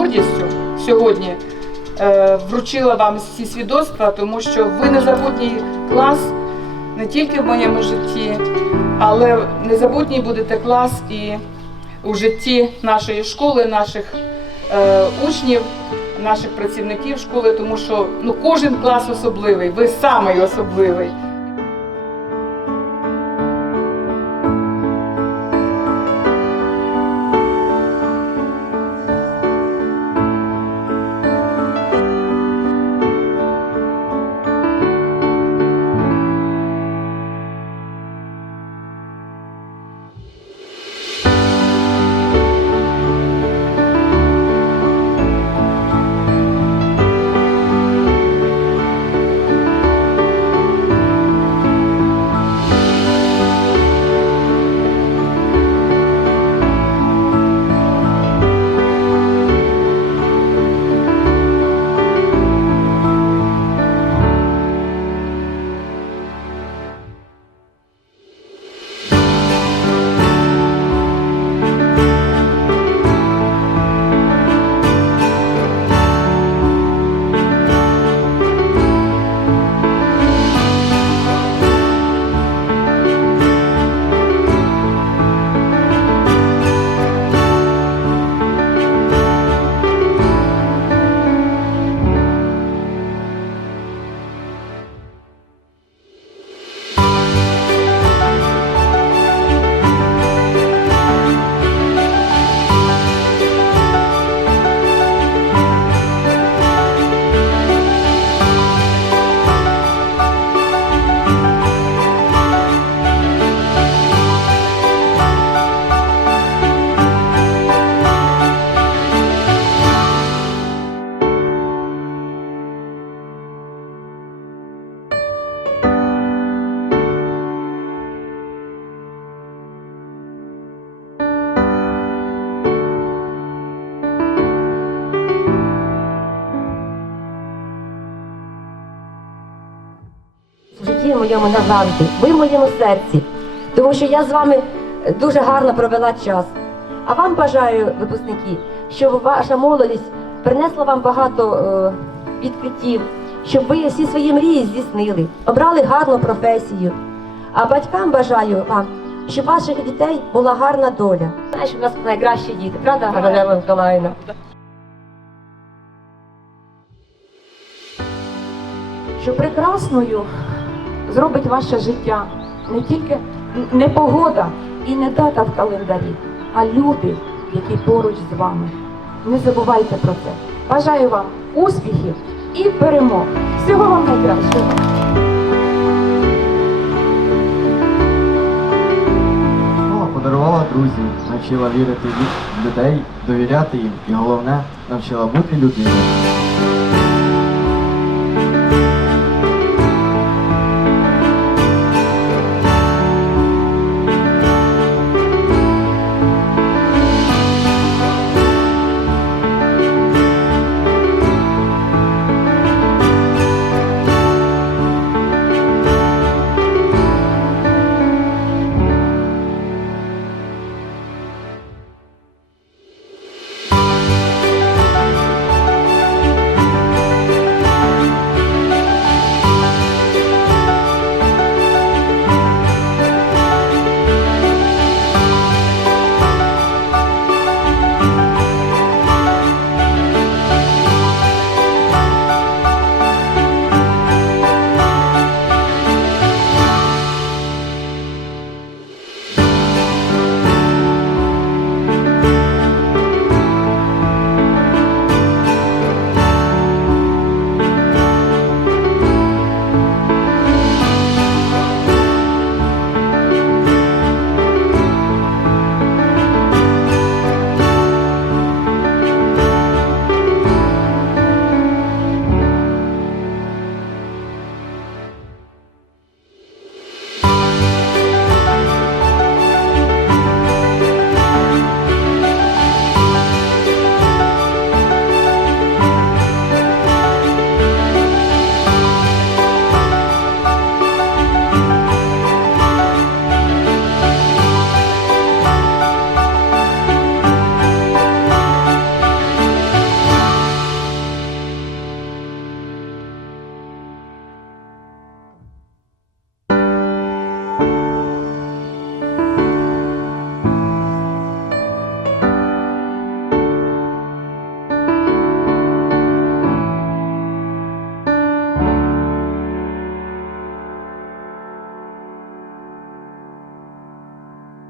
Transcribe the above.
гордістю сьогодні е, вручила вам ці свідоцтва, тому що ви незабутній клас не тільки в моєму житті, але незабутній будете клас і у житті нашої школи, наших е, учнів, наших працівників школи, тому що ну, кожен клас особливий, ви самий особливий. Житті моєму назавжди. Ви в моєму серці, тому що я з вами дуже гарно провела час. А вам бажаю, випускники, щоб ваша молодість принесла вам багато е, відкриттів, щоб ви всі свої мрії здійснили, обрали гарну професію. А батькам бажаю вам, щоб ваших дітей була гарна доля. Знаєш, у нас найкращі діти, правда, Галина Миколаївна? що прекрасною зробить ваше життя не тільки не погода і не дата в календарі, а люди, які поруч з вами. Не забувайте про це. Бажаю вам успіхів і перемог. Всього вам найкращого. Подарувала друзів, навчила вірити в людей, довіряти їм і головне навчила бути людиною.